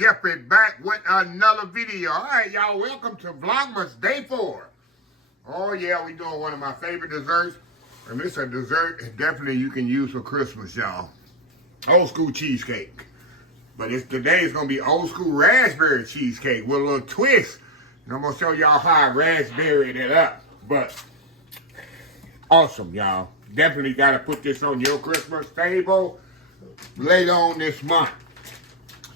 Jeffrey back with another video. All right, y'all, welcome to Vlogmas Day 4. Oh, yeah, we doing one of my favorite desserts. And it's a dessert definitely you can use for Christmas, y'all. Old school cheesecake. But today it's going to be old school raspberry cheesecake with a little twist. And I'm going to show y'all how I raspberried it up. But awesome, y'all. Definitely got to put this on your Christmas table later on this month.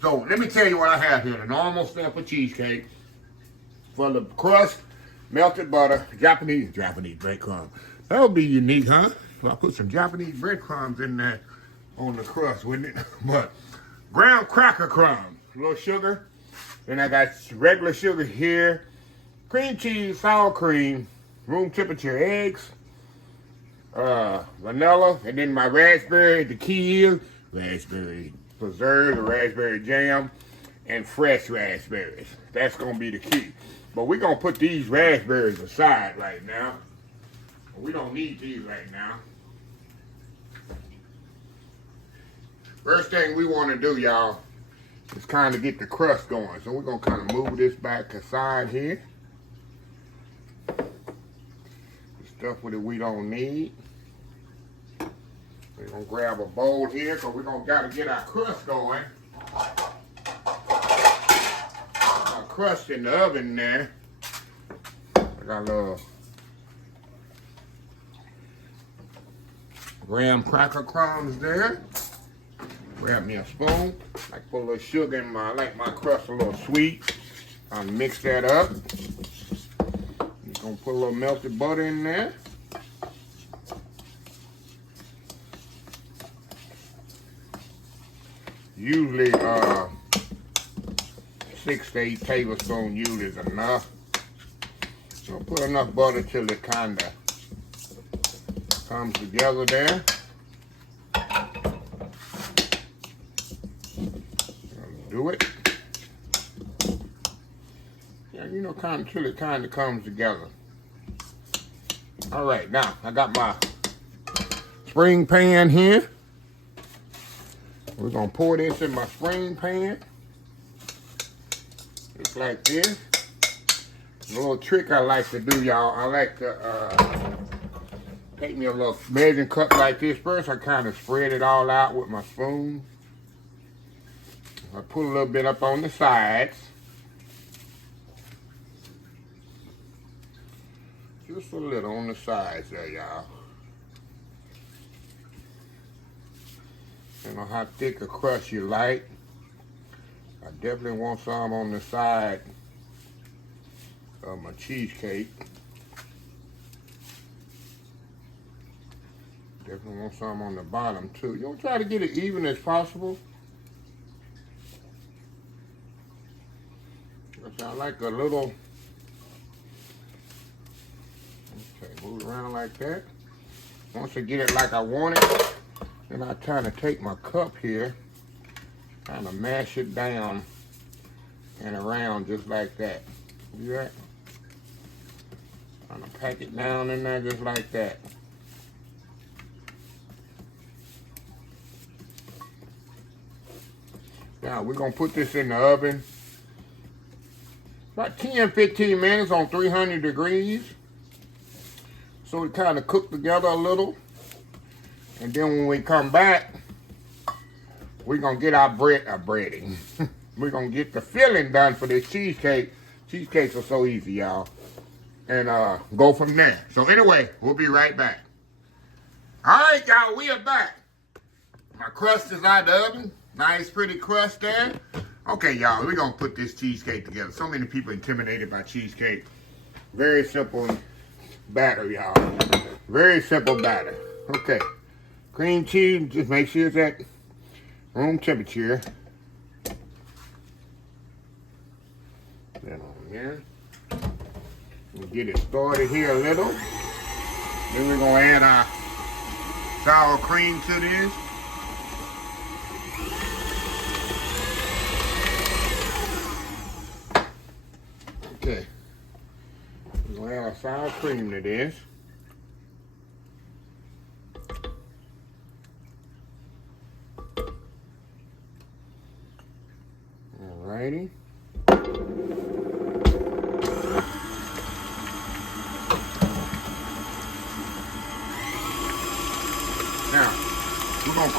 So let me tell you what I have here. The normal stuff for cheesecake. For the crust, melted butter, Japanese breadcrumbs. That would be unique, huh? If I put some Japanese breadcrumbs in there on the crust, wouldn't it? But graham cracker crumbs, a little sugar. Then I got regular sugar here. Cream cheese, sour cream, room temperature eggs, vanilla, and then my raspberry. The key is raspberry preserve, the raspberry jam, and fresh raspberries. That's going to be the key. But we're going to put these raspberries aside right now. We don't need these right now. First thing we want to do, y'all, is kind of get the crust going. So we're going to kind of move this back aside here. The stuff with it we don't need. We're going to grab a bowl here because we're going to got to get our crust going. Our crust in the oven there. I got a little graham cracker crumbs there. Grab me a spoon. I put a little sugar in I like my crust a little sweet. I'll mix that up. I'm going to put a little melted butter in there. Usually 6 to 8 tablespoons usually is enough. So put enough butter till it kind of comes together there. Do it. Yeah, you know, kind of till it kind of comes together. All right, now I got my spring pan here. We're gonna pour this in my spring pan. Just like this. A little trick I like to do, y'all. I like to take me a little measuring cup like this. First, I kind of spread it all out with my spoon. I put a little bit up on the sides. Just a little on the sides there, y'all. You know how thick a crust you like. I definitely want some on the side of my cheesecake. Definitely want some on the bottom too. You want to try to get it even as possible. I like a little, okay, move it around like that. Once I get it like I want it, then I kind of take my cup here, kind of mash it down and around just like that. See that? Kind of pack it down in there just like that. Now we're going to put this in the oven. About 10-15 minutes on 300 degrees. So it kind of cook together a little. And then when we come back, we're going to get our breading. We're going to get the filling done for this cheesecake. Cheesecakes are so easy, y'all. And go from there. So anyway, we'll be right back. All right, y'all, we are back. My crust is out of the oven. Nice, pretty crust there. Okay, y'all, we're going to put this cheesecake together. So many people intimidated by cheesecake. Very simple batter, y'all. Very simple batter. Okay. Cream cheese, just make sure it's at room temperature. Then on there. We'll get it started here a little. Then we're going to add our sour cream to this. Okay, we're going to add our sour cream to this. All right.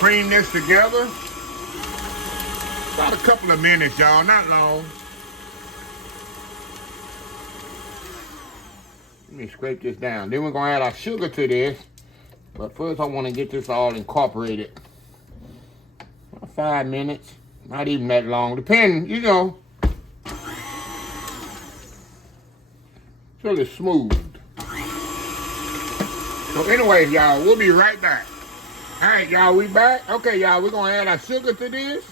cream this together. About a couple of minutes, y'all, not long. Let me scrape this down. Then we're gonna add our sugar to this. But first I wanna get this all incorporated. 5 minutes, not even that long, depending, you know. Till it's smooth. So anyway, y'all, we'll be right back. All right, y'all, we back. Okay, y'all, we're gonna add our sugar to this.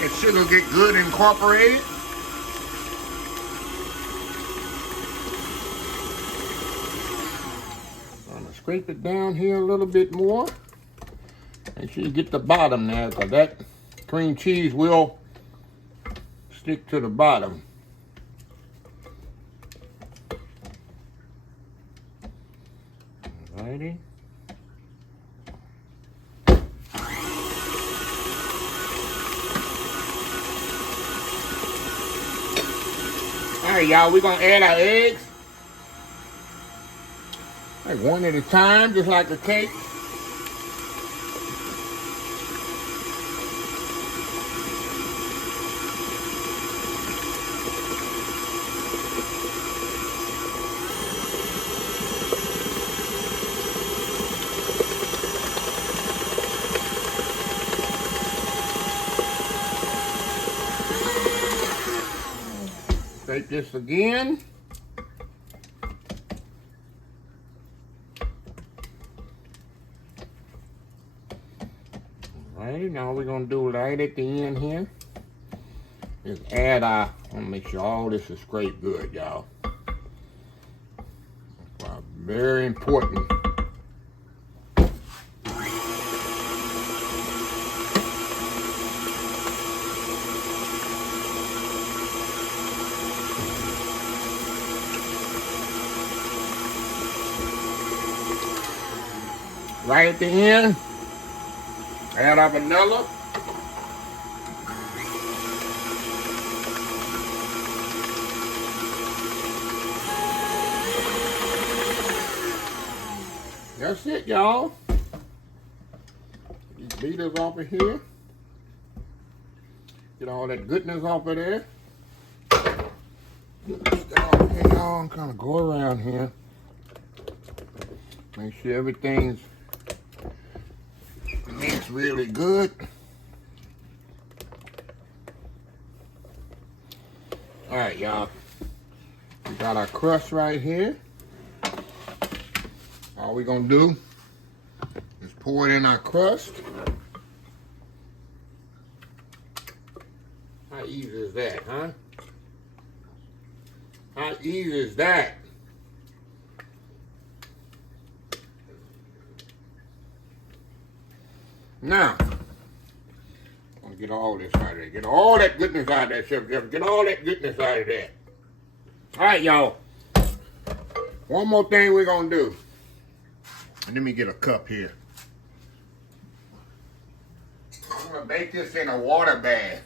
Let sugar get good incorporated. I'm gonna scrape it down here a little bit more. Make sure you get the bottom there, because that cream cheese will stick to the bottom. Alrighty. Alright, y'all, we're gonna add our eggs. Like one at a time, just like a cake. Take this again. Alright, now we're gonna do right at the end here. Just add our, I wanna make sure all this is scraped good, y'all. Very important. Right at the end, add our vanilla. That's it, y'all. These beaters off of here. Get all that goodness off of there. Get that off of here, y'all. I'm kind of go around here. Make sure everything's mixed really good. All right, y'all. We got our crust right here. All we're gonna do is pour it in our crust. How easy is that, huh? How easy is that? Now, I'm gonna get all this out of there. Get all that goodness out of there, Chef Jeff. Get all that goodness out of there. All right, y'all. One more thing we're gonna do. Let me get a cup here. I'm gonna bake this in a water bath.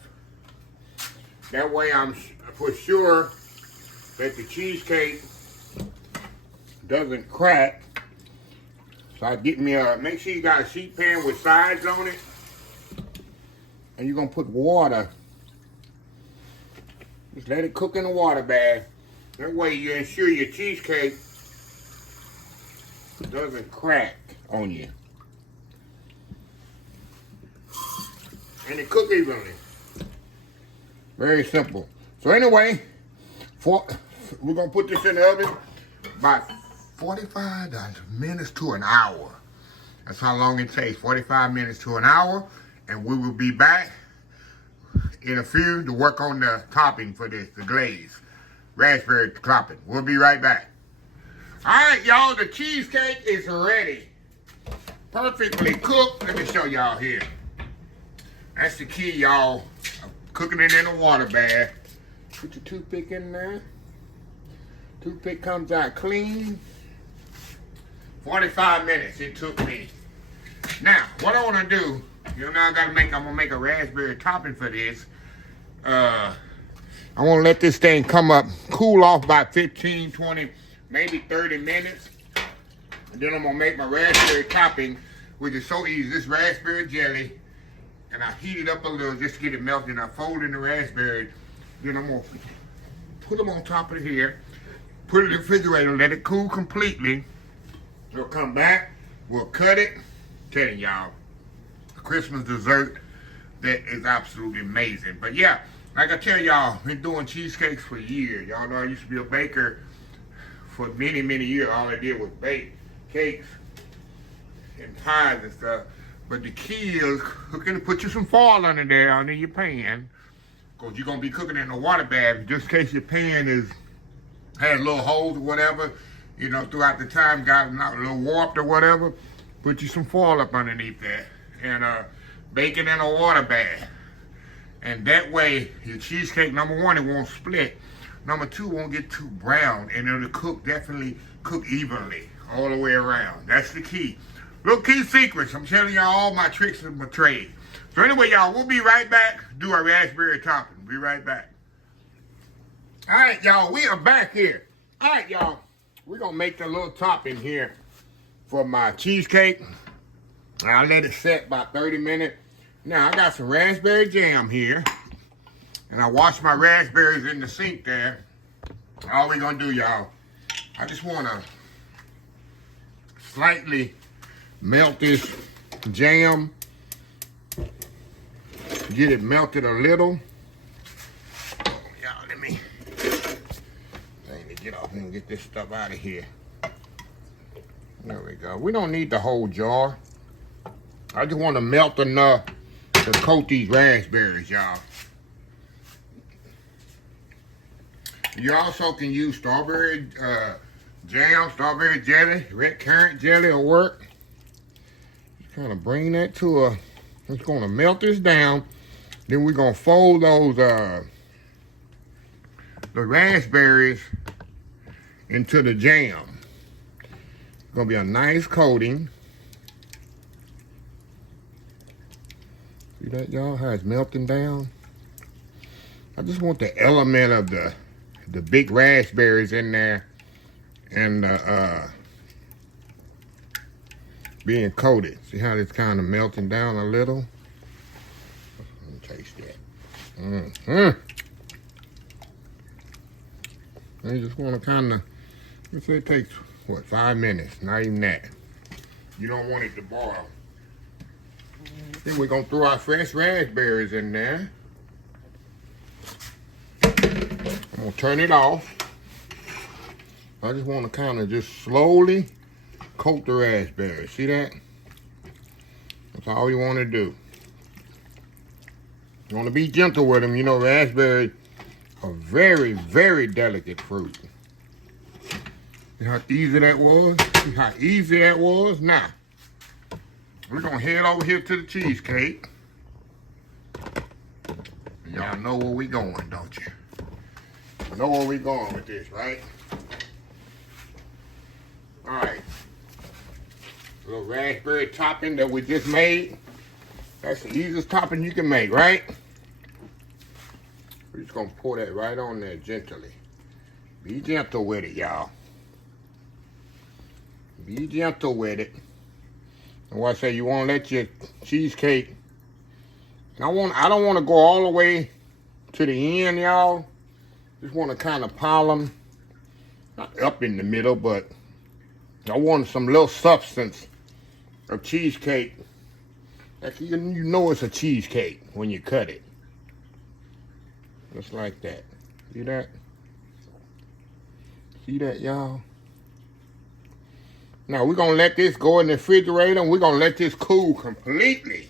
That way I'm for sure that the cheesecake doesn't crack. So I get me a, make sure you got a sheet pan with sides on it. And you're gonna put water. Just let it cook in the water bath. That way you ensure your cheesecake doesn't crack on you. And it cook evenly. Very simple. So anyway, we're gonna put this in the oven about 45 minutes to an hour. That's how long it takes, 45 minutes to an hour. And we will be back in a few to work on the topping for this, the glaze. Raspberry topping. We'll be right back. All right, y'all, the cheesecake is ready. Perfectly cooked. Let me show y'all here. That's the key, y'all. I'm cooking it in a water bath. Put your toothpick in there. Toothpick comes out clean. 45 minutes it took me. Now, what I want to do, you know, I'm gonna make a raspberry topping for this. I I want to let this thing come up, cool off by 15, 20, maybe 30 minutes. And then I'm going to make my raspberry topping, which is so easy. This raspberry jelly, and I heat it up a little just to get it melted. And I fold in the raspberry. Then I'm going to put them on top of here, put it in the refrigerator, let it cool completely. We'll come back, we'll cut it. Telling y'all, a Christmas dessert that is absolutely amazing. But yeah, like I tell y'all, been doing cheesecakes for years. Y'all know I used to be a baker for many, many years. All I did was bake cakes and pies and stuff. But the key is cooking, put you some foil under there, under your pan, because you're going to be cooking in a water bath. Just in case your pan has little holes or whatever, you know, throughout the time, got a little warped or whatever, put you some foil up underneath that. And bake it in a water bath. And that way, your cheesecake, number one, it won't split. Number two, won't get too brown. And it'll cook, definitely cook evenly all the way around. That's the key. Little key secrets. I'm telling y'all all my tricks of my trade. So anyway, y'all, we'll be right back. Do our raspberry topping. Be right back. All right, y'all, we are back here. All right, y'all, we're going to make the little topping here for my cheesecake. I'll let it set about 30 minutes. Now, I got some raspberry jam here. And I washed my raspberries in the sink there. All we're going to do, y'all, I just want to slightly melt this jam. Get it melted a little. Y'all, let me get off and get this stuff out of here. There we go. We don't need the whole jar. I just want to melt enough to coat these raspberries, y'all. You also can use strawberry jam, strawberry jelly, red currant jelly will work. Just kind of bring that to a, it's going to melt this down. Then we're going to fold those, the raspberries into the jam. It's going to be a nice coating. See that, y'all, how it's melting down? I just want the element of the big raspberries in there and being coated. See how it's kind of melting down a little? Let me taste that. I just want to kind of, let's say it takes, what, 5 minutes? Not even that. You don't want it to boil. Then we're going to throw our fresh raspberries in there. I'm going to turn it off. I just want to kind of just slowly coat the raspberries. See that? That's all you want to do. You want to be gentle with them. You know, raspberries are very, very delicate fruit. See how easy that was? See how easy that was? Now, we're going to head over here to the cheesecake. Y'all know where we going, don't you? You know where we going with this, right? All right. A little raspberry topping that we just made. That's the easiest topping you can make, right? We're just going to pour that right on there gently. Be gentle with it, y'all. Be gentle with it. And what I say, you want to let your cheesecake, and I don't want to go all the way to the end, y'all. Just want to kind of pile them, not up in the middle, but I want some little substance of cheesecake. Like you know it's a cheesecake when you cut it. Just like that. See that? See that, y'all? Now, we're going to let this go in the refrigerator, and we're going to let this cool completely.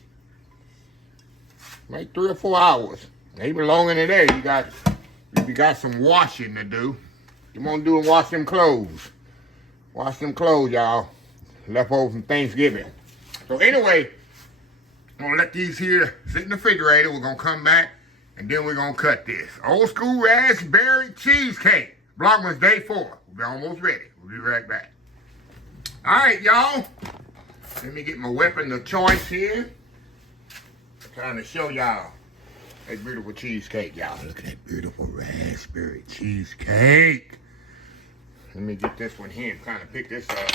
Like 3 or 4 hours. Maybe longer than that. You got some washing to do. You want to do and wash them clothes. Wash them clothes, y'all. Left over from Thanksgiving. So anyway, I'm going to let these here sit in the refrigerator. We're going to come back, and then we're going to cut this. Old school raspberry cheesecake. Vlogmas Day 4. We'll be almost ready. We'll be right back. All right, y'all. Let me get my weapon of choice here. I'm trying to show y'all a beautiful cheesecake, y'all. Look at that beautiful raspberry cheesecake. Let me get this one here and kind of pick this up.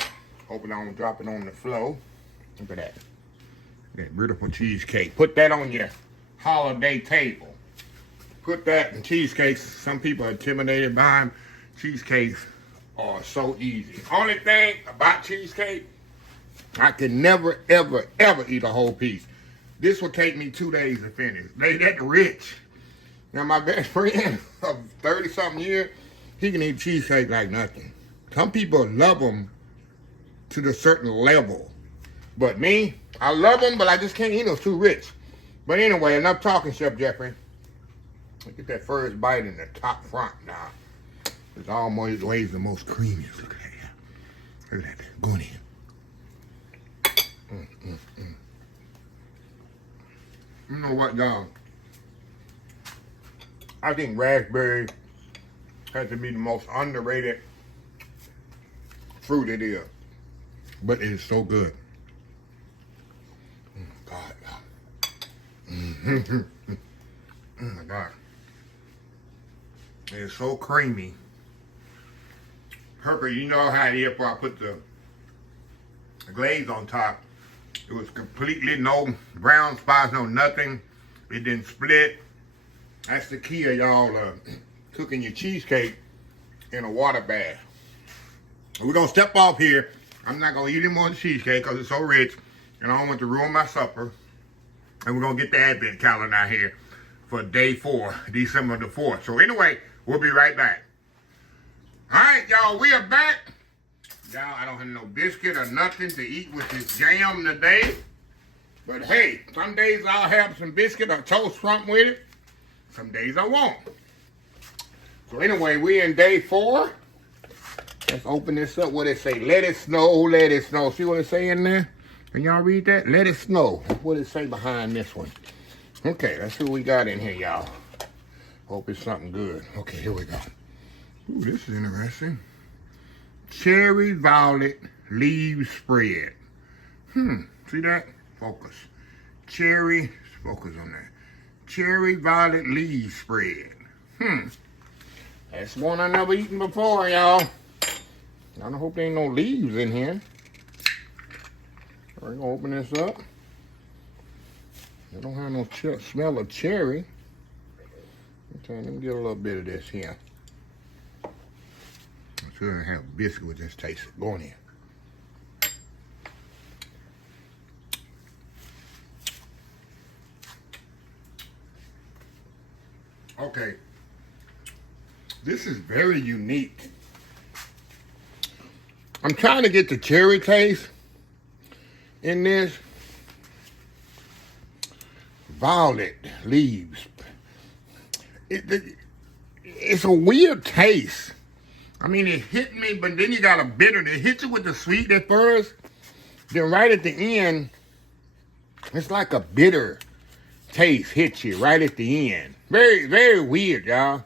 Hoping I don't drop it on the floor. Look at that. That beautiful cheesecake. Put that on your holiday table. Put that in cheesecakes. Some people are intimidated by them. Cheesecakes are so easy. Only thing about cheesecake, I can never, ever, ever eat a whole piece. This will take me 2 days to finish. They that rich. Now my best friend of 30-something years, he can eat cheesecake like nothing. Some people love them to the certain level. But me, I love them, but I just can't eat them. It's too rich. But anyway, enough talking, Chef Jeffrey. Look at that first bite in the top front now. It's almost ways the most creamiest. Look at that. Look at that. Going in. You know what, y'all? I think raspberry has to be the most underrated fruit it is. But it is so good. Oh, God, y'all. Oh, my God. It's so creamy. Herker, you know how it is before I put the glaze on top. It was completely no brown spots, no nothing. It didn't split. That's the key of y'all cooking your cheesecake in a water bath. We're going to step off here. I'm not going to eat any more cheesecake because it's so rich. And I don't want to ruin my supper. And we're going to get the advent calendar out here for day 4, December the 4th. So anyway, we'll be right back. All right, y'all, we are back. Y'all, I don't have no biscuit or nothing to eat with this jam today. But hey, some days I'll have some biscuit or toast something with it. Some days I won't. So anyway, we're in day 4. Let's open this up. What it say? Let it snow, let it snow. See what it say in there? Can y'all read that? Let it snow. What it say behind this one? Okay, let's see what we got in here, y'all. Hope it's something good. Okay, here we go. Ooh, this is interesting. Cherry violet leaf spread. See that? Focus. Cherry, focus on that. Cherry violet leaf spread. That's one I never eaten before, y'all. I don't hope there ain't no leaves in here. We're gonna open this up. It don't have no smell of cherry. Okay, let me get a little bit of this here. I'm sure I have biscuit with this taste. Go in. Okay. This is very unique. I'm trying to get the cherry taste in this. Violet leaves. It's a weird taste. I mean, it hit me, but then you got a bitter. It hits you with the sweet at first. Then right at the end, it's like a bitter taste hits you right at the end. Very, very weird, y'all.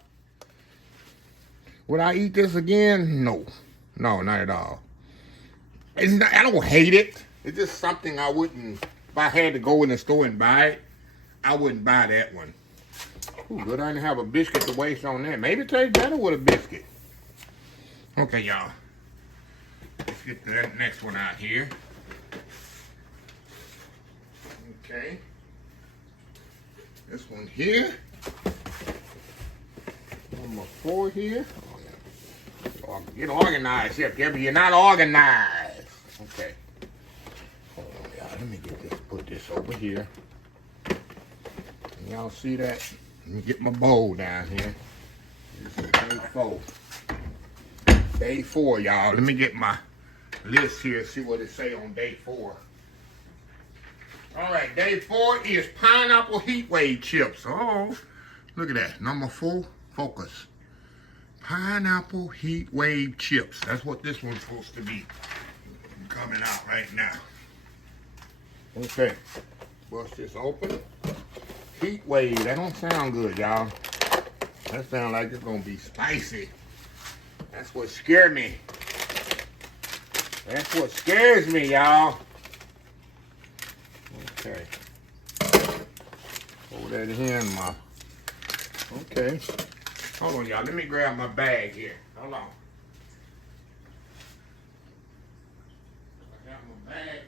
Would I eat this again? No. No, not at all. It's not, I don't hate it. It's just something I wouldn't, if I had to go in the store and buy it, I wouldn't buy that one. Ooh, good, I didn't have a biscuit to waste on that. Maybe it tastes better with a biscuit. Okay, y'all. Let's get the next one out here. Okay. This one here. Number 4 here. Oh, get organized, Chef Jeffrey. You're not organized. Okay. Hold on, y'all. Let me get this. Put this over here. Y'all see that? Let me get my bowl down here. This is day 4. Day 4, y'all. Let me get my list here, see what it say on day 4. All right, day 4 is pineapple heat wave chips. Oh, look at that. Number 4, focus. Pineapple heat wave chips. That's what this one's supposed to be. Coming out right now. Okay, bust this open. Heat wave, that don't sound good, y'all. That sounds like it's gonna be spicy. That's what scared me. That's what scares me, y'all. Okay. Hold that here in my Okay. Hold on, y'all. Let me grab my bag here. Hold on. I got my bag.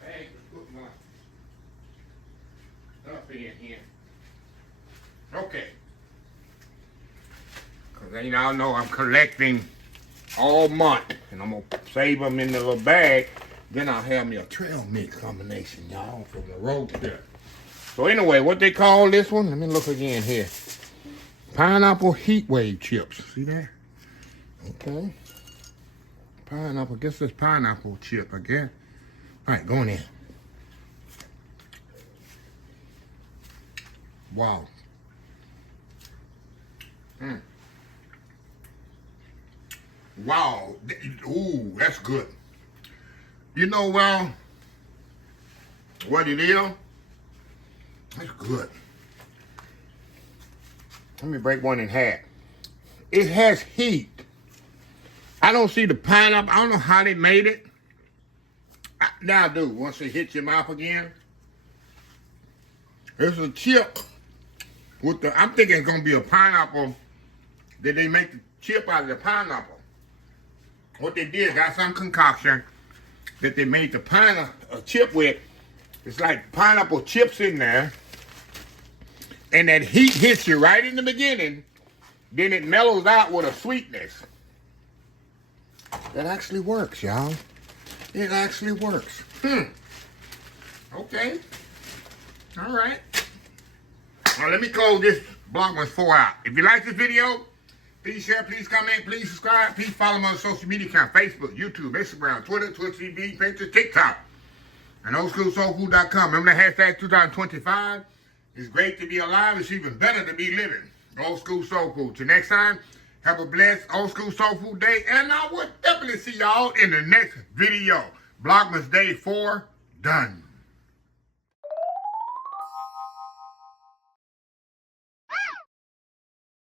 Bag to put my stuff in here. Okay. Because y'all know I'm collecting all month. And I'm going to save them in the little bag. Then I'll have me a trail mix combination, y'all, from the road trip. So anyway, what they call this one? Let me look again here. Pineapple heat wave chips. See that? Okay. Pineapple. I guess it's pineapple chip, I guess. All right, going in. Wow. Wow. Ooh, that's good. You know, well, what it is? It's good. Let me break one in half. It has heat. I don't see the pineapple. I don't know how they made it. Now I do. Once it hits your mouth again. There's a chip with the, I'm thinking it's going to be a pineapple. That they make the chip out of the pineapple. What they did, got some concoction that they made the pineapple chip with. It's like pineapple chips in there. And that heat hits you right in the beginning. Then it mellows out with a sweetness. That actually works, y'all. It actually works. Okay. All right. Now let me close this Vlogmas 4 out. If you like this video, please share, please comment, please subscribe. Please follow me on social media account, Facebook, YouTube, Instagram, Twitter, Twitch TV, Pinterest, TikTok, and oldschoolsoulfood.com. Remember the hashtag 2025? It's great to be alive. It's even better to be living. Old School Soul Food. Till next time, have a blessed Old School Soul Food day. And I will definitely see y'all in the next video. Vlogmas Day 4, done.